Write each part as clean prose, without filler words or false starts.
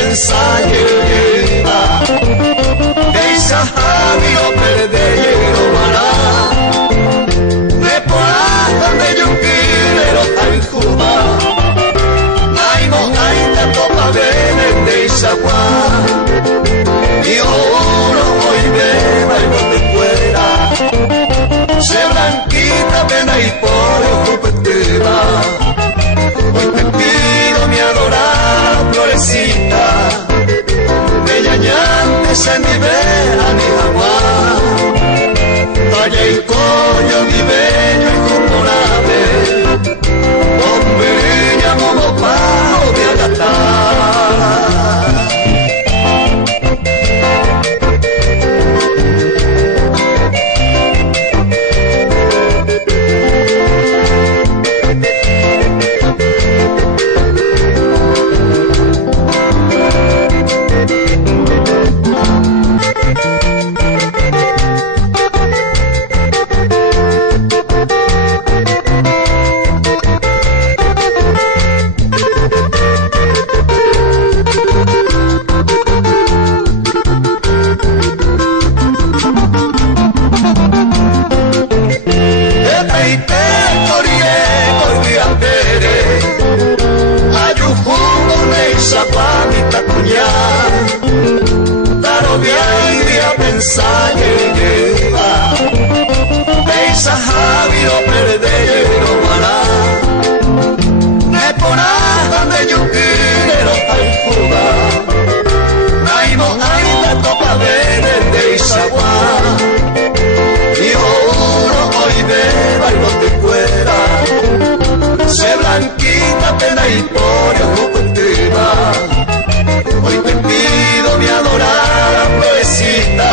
pensaje lleva Deisa habio perdero mala Me poatan de yukirero al Cuba Naimo aita topa venen deisa gua Y uno hoy beba y no te fuera Se blanquita pena y por tu petera Hoy te pido mi adorada florecita Bella ñantes en mi vera mi jaguar Talla y coño mi bello y componable Hombre niña como pao de agatar Mensaje lleva Deisa habio perdero mala Me ponaban de yukirero al Cuba Naimo aita topa venen deisa gua Y uno hoy beba y no te fuera Se blanquita pena y por ojo contigo Hoy te pido mi adorada florecita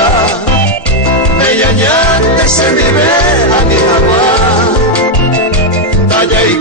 Bella ñantes en mi vera mi jaguar Talla y